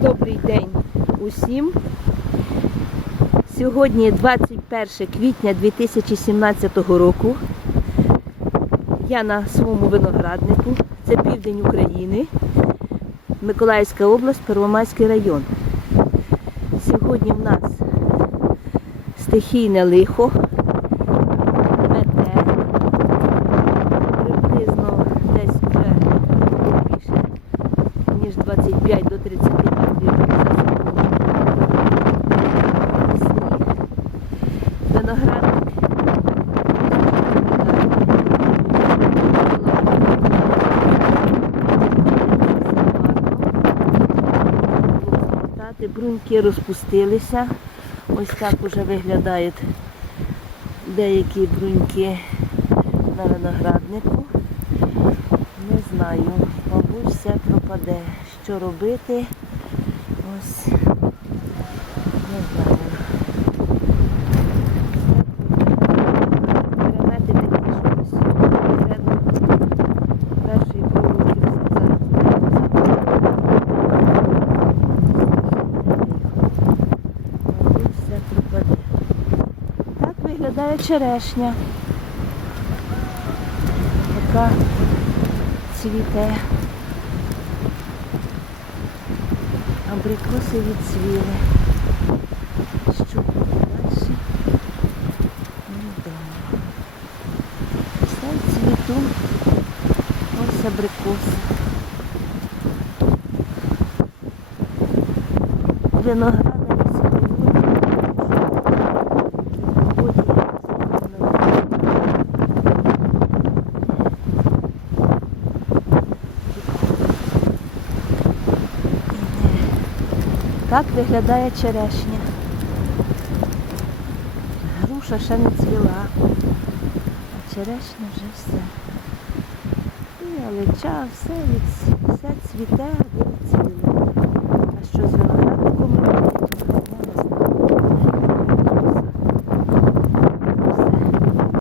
Добрий день усім. Сьогодні 21 квітня 2017 року. Я на своєму винограднику. Це південь України, Миколаївська область, Первомайський район. Сьогодні в нас стихійне лихо. 25 до 30 метрів. Виноградник. Бруньки розпустилися. Ось так уже виглядають деякі бруньки на винограднику. Не знаю, мабуть, все пропаде. Що робити? Ось не знаю. Перемети такі щось. Перший проводів зараз. Мабуть, все пропаде. Так виглядає черешня. Така цвіте. Абрикоси відцвіли. Що буде далі? Невідомо. Все цвіту. Ось абрикоси. Виноградарі Так виглядає черешня. Груша ще не цвіла, а черешня вже все. І олича, все, все цвіте, де відцвіло.